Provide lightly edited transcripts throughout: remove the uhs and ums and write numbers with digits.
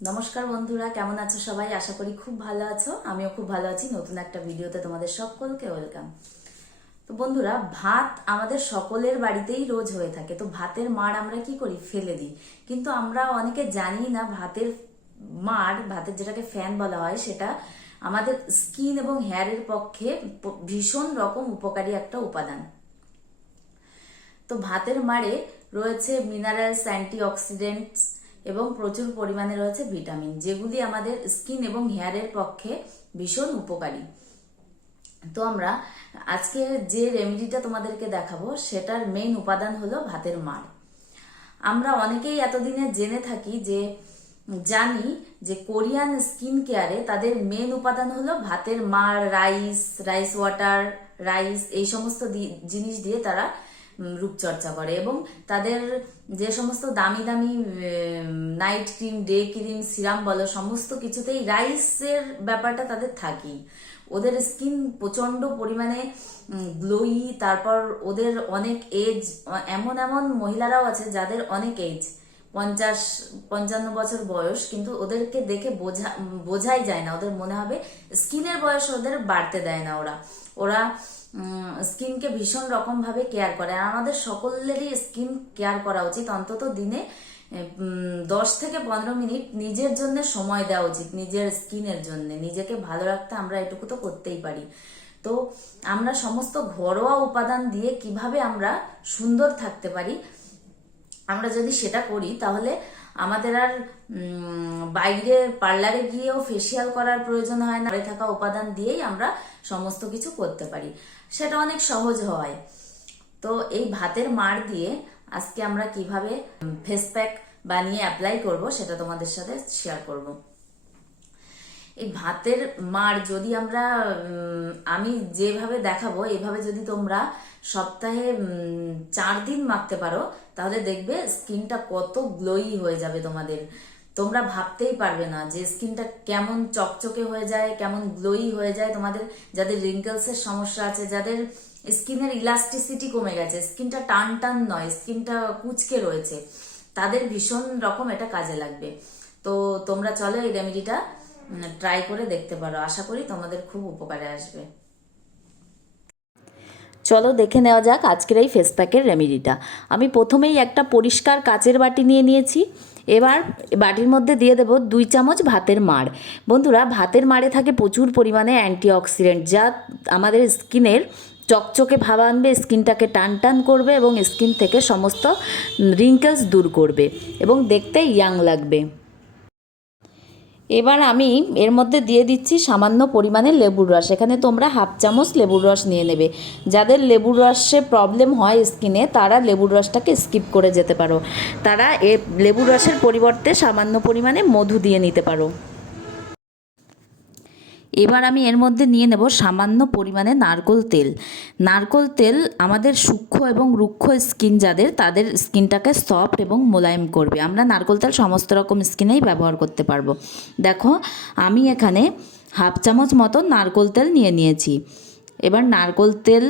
নমস্কার বন্ধুরা, কেমন আছো সবাই? আশা করি খুব ভালো আছো। আমিও খুব ভালো আছি। নতুন একটা ভিডিওতে তোমাদের সকলকে ওয়েলকাম। তো বন্ধুরা, ভাত আমাদের সকলের বাড়িতেই রোজ হয়ে থাকে। তো ভাতের মাড় আমরা কি করি? ফেলে দিই। কিন্তু আমরা অনেকে জানি না ভাতের মাড়, ভাতের যেটাকে ফ্যান বলা হয়, সেটা আমাদের স্কিন এবং হেয়ারের পক্ষে ভীষণ রকম উপকারী একটা উপাদান। তো ভাতের মাড়ে রয়েছে মিনারেলস, অ্যান্টিঅক্সিডেন্টস এবং প্রচুর পরিমাণে রয়েছে ভিটামিন, যেগুলি আমাদের স্কিন এবং হেয়ারের পক্ষে ভীষণ উপকারী। তো আমরা আজকে যে রেমেডিটা তোমাদেরকে দেখাবো সেটার মেইন উপাদান হলো ভাতের মাড়। আমরা অনেকেই এতদিনে জেনে থাকি যে জানি যে কোরিয়ান স্কিন কেয়ারে তাদের মেন উপাদান হলো ভাতের মাড়, রাইস ওয়াটার, রাইস, এই সমস্ত জিনিস দিয়ে তারা রূপচর্চা করে। এবং তাদের যে সমস্ত দামি দামি night cream, day cream, serum বলো, সমস্ত কিছুতেই রাইসের ব্যাপারটা তাদের থাকেই। ওদের স্কিন প্রচন্ড পরিমাণে গ্লোই। তারপর ওদের অনেক এজ, এমন এমন মহিলারাও আছে যাদের অনেক এজ, 50-55 বছর বয়স, কিন্তু ওদেরকে দেখে বোঝাই যায় না। ওদের মনে হবে স্কিনের বয়স ওদের বাড়তে দেয় না। ওরা ওরা স্কিনকে ভীষণ রকম ভাবে কেয়ার করে। আর আমাদের সকলেরই স্কিন কেয়ার করা উচিত। অন্তত দিনে 10 থেকে 15 মিনিট নিজের জন্য সময় দেওয়া উচিত। নিজের স্কিনের জন্য, নিজেকে ভালো রাখতে আমরা এটুকু তো করতেই পারি। তো আমরা সমস্ত ঘরোয়া উপাদান দিয়ে কিভাবে আমরা সুন্দর থাকতে পারি, আমরা যদি সেটা করি তাহলে আমাদের আর বাইরে পার্লারে গিয়েও ফেসিয়াল করার প্রয়োজন হয় না। ঘরে থাকা উপাদান দিয়েই আমরা সমস্ত কিছু করতে পারি। সেটা অনেক সহজ হয়। তো এই ভাতের মাড় দিয়ে আজকে আমরা কিভাবে ফেস প্যাক বানিয়ে অ্যাপ্লাই করব সেটা তোমাদের সাথে শেয়ার করব। এই ভাতের মাড় যদি আমরা আমি যেভাবে দেখাবো এইভাবে যদি তোমরা সপ্তাহে 4 দিন মাখতে পারো, তাহলে দেখবে স্কিনটা কত গ্লোই হয়ে যাবে তোমাদের। তোমরা ভাবতেই পারবে না যে স্কিনটা কেমন চকচকে হয়ে যায়, কেমন গ্লোই হয়ে যায়। তোমাদের যাদের রিঙ্কেলসের সমস্যা আছে, যাদের স্কিনের ইলাস্টিসিটি কমে গেছে, স্কিনটা টান টান নয়, স্কিনটা কুচকে রয়েছে, তাদের ভীষণ রকম এটা কাজে লাগবে। তো তোমরা চলো এই রেমেডিটা ট্রাই করে দেখতে পারো। আশা করি তোমাদের খুব উপকারে আসবে। চলো দেখে নেওয়া যাক আজকের এই ফেস প্যাকের রেমেডিটা। আমি প্রথমেই একটা পরিষ্কার কাচের বাটি নিয়ে নিয়েছি। এবার বাটির মধ্যে দিয়ে দেবো 2 চামচ ভাতের মাড়। বন্ধুরা, ভাতের মাড়ে থাকে প্রচুর পরিমাণে অ্যান্টিঅক্সিডেন্ট, যা আমাদের স্কিনের চকচকে ভাব আনবে, স্কিনটাকে টান টান করবে এবং স্কিন থেকে সমস্ত রিঙ্কেলস দূর করবে এবং দেখতে ইয়াং লাগবে। এবার আমি এর মধ্যে দিয়ে দিচ্ছি সামান্য পরিমাণে লেবুর রস। এখানে তোমরা 1/2 চামচ লেবুর রস নিয়ে নেবে। যাদের লেবুর রসে প্রবলেম হয় স্কিনে, তারা লেবুর রসটাকে স্কিপ করে যেতে পারো। তারা লেবুর রসের পরিবর্তে সামান্য পরিমাণে মধু দিয়ে নিতে পারো। এবার আমি এর মধ্যে নিয়ে নেব সামান্য পরিমাণে নারকোল তেল। নারকোল তেল আমাদের সূক্ষ্ম এবং রুক্ষ স্কিন যাদের, তাদের স্কিনটাকে সফট এবং মোলায়েম করবে। আমরা নারকোল তেল সমস্ত রকম স্কিনেই ব্যবহার করতে পারবো। দেখো, আমি এখানে 1/2 চামচ মতো নারকোল তেল নিয়ে নিয়েছি। এবার নারকোল তেল,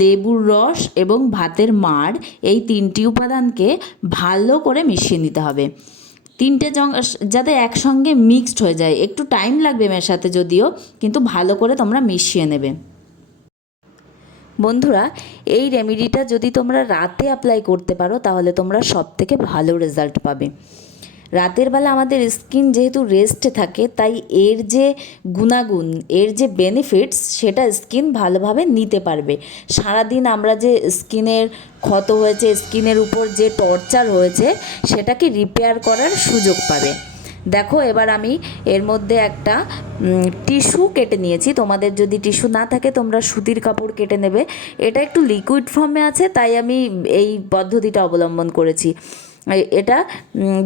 লেবুর রস এবং ভাতের মাড়, এই 3টি উপাদানকে ভালো করে মিশিয়ে নিতে হবে। 3টে যাতে একসঙ্গে মিক্সড হয়ে যায়। একটু টাইম লাগবে মেশাতে যদিও, কিন্তু ভালো করে তোমরা মিশিয়ে নেবে। বন্ধুরা, এই রেমেডিটা যদি তোমরা রাতে অ্যাপ্লাই করতে পারো তাহলে তোমরা সবথেকে ভালো রেজাল্ট পাবে। রাতের বেলা আমাদের স্কিন যেহেতু রেস্টে থাকে, তাই এর যে গুণাগুণ, এর যে বেনিফিটস, সেটা স্কিন ভালোভাবে নিতে পারবে। সারাদিন আমরা যে স্কিনের ক্ষত হয়েছে, স্কিনের উপর যে টর্চার হয়েছে, সেটাকে রিপেয়ার করার সুযোগ পাবে। দেখো, এবার আমি এর মধ্যে একটা টিস্যু কেটে নিয়েছি। তোমাদের যদি টিস্যু না থাকে তোমরা সুতির কাপড় কেটে নেবে। এটা একটু লিকুইড ফর্মে আছে, তাই আমি এই পদ্ধতিটা অবলম্বন করেছি, এটা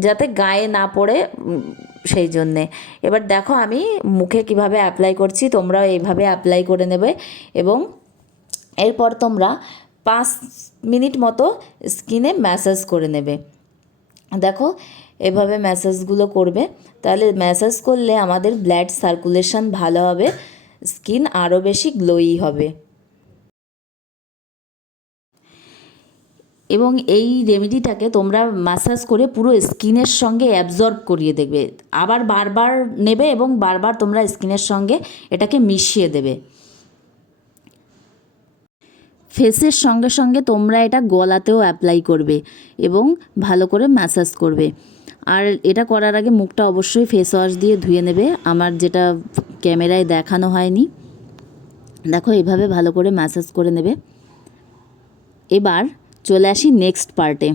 যাতে গায়ে না পড়ে, সেই জন্যে। এবার দেখো আমি মুখে কিভাবে অ্যাপ্লাই করছি, তোমরাও এইভাবে অ্যাপ্লাই করে নেবে এবং এরপর তোমরা 5 মিনিট মতো স্কিনে ম্যাসাজ করে নেবে। দেখো, এভাবে ম্যাসাজগুলো করবে, তাহলে ম্যাসাজ করলে আমাদের ব্লাড সার্কুলেশন ভালো হবে, স্কিন আরও বেশি গ্লোই হবে। এবং এই রেমেডিটাকে তোমরা ম্যাসাজ করে পুরো স্কিনের সঙ্গে অ্যাবজর্ব করিয়ে দেবে, আবার বারবার নেবে এবং বারবার তোমরা স্কিনের সঙ্গে এটাকে মিশিয়ে দেবে। ফেসের সঙ্গে সঙ্গে তোমরা এটা গলাতেও অ্যাপ্লাই করবে এবং ভালো করে ম্যাসাজ করবে। আর এটা করার আগে মুখটা অবশ্যই ফেস ওয়াশ দিয়ে ধুয়ে নেবে, আমার যেটা ক্যামেরায় দেখানো হয়নি। দেখো এভাবে ভালো করে ম্যাসাজ করে নেবে। এবার চলে আসি নেক্সট পার্টে।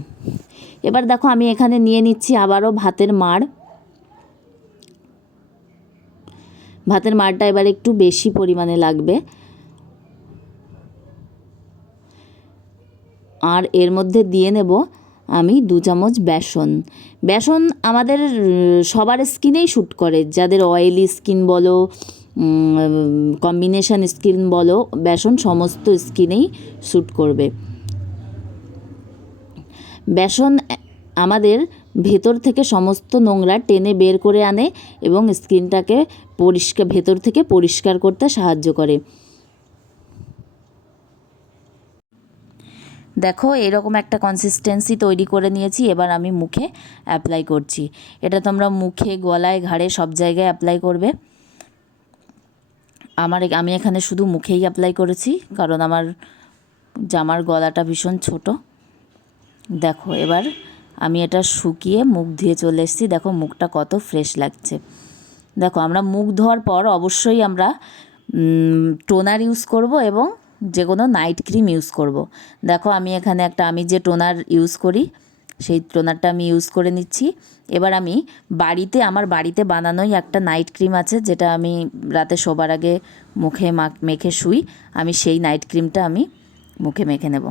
এবার দেখো আমি এখানে নিয়ে নিচ্ছি আবারও ভাতের মাড়। ভাতের মাড়টা এবার একটু বেশি পরিমাণে লাগবে। আর এর মধ্যে দিয়ে নেব আমি 2 চামচ বেসন। বেসন আমাদের সবার স্কিনেই শ্যুট করে, যাদের অয়েলি স্কিন বলো, কম্বিনেশন স্কিন বলো, বেসন সমস্ত স্কিনেই শ্যুট করবে। বেসন আমাদের ভেতর থেকে সমস্ত নোংরা টেনে বের করে আনে এবং স্কিনটাকে পরিষ্কার, ভেতর থেকে পরিষ্কার করতে সাহায্য করে। দেখো এরকম একটা কনসিস্টেন্সি তৈরি করে নিয়েছি। এবার আমি মুখে অ্যাপ্লাই করছি। এটা তোমরা মুখে, গলায়, ঘাড়ে সব জায়গায় অ্যাপ্লাই করবে। আমি এখানে শুধু মুখেই অ্যাপ্লাই করেছি, কারণ আমার জামার গলাটা ভীষণ ছোট। দেখো এবার আমি এটা শুকিয়ে মুখ ধুয়ে চলে এসেছি। দেখো মুখটা কত ফ্রেশ লাগছে। দেখো আমরা মুখ ধোয়ার পর অবশ্যই আমরা টোনার ইউজ করব এবং যে কোনো নাইট ক্রিম ইউজ করব। দেখো আমি এখানে আমি যে টোনার ইউজ করি সেই টোনারটা আমি ইউজ করে নিচ্ছি। এবার আমি আমার বাড়িতে বানানোই একটা নাইট ক্রিম আছে, যেটা আমি রাতে শোবার আগে মুখে মেখে শুই। আমি সেই নাইট ক্রিমটা আমি মুখে মেখে নেব।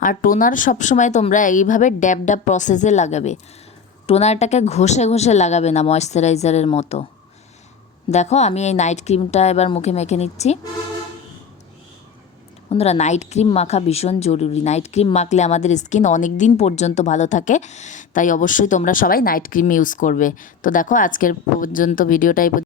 আর টোনার সবসময় তোমরা এইভাবে ড্যাব ড্যাব প্রসেসে লাগাবে, টোনারটাকে ঘষে ঘষে লাগাবে না ময়েশ্চারাইজারের মতো। দেখো আমি এই নাইট ক্রিমটা এবার মুখে মেখে নিচ্ছি। বন্ধুরা নাইট ক্রিম মাখা ভীষণ জরুরি। নাইট ক্রিম মাখলে আমাদের স্কিন অনেক দিন পর্যন্ত ভালো থাকে, তাই অবশ্যই তোমরা সবাই নাইট ক্রিম ইউজ করবে। তো দেখো আজকের পর্যন্ত ভিডিওটাই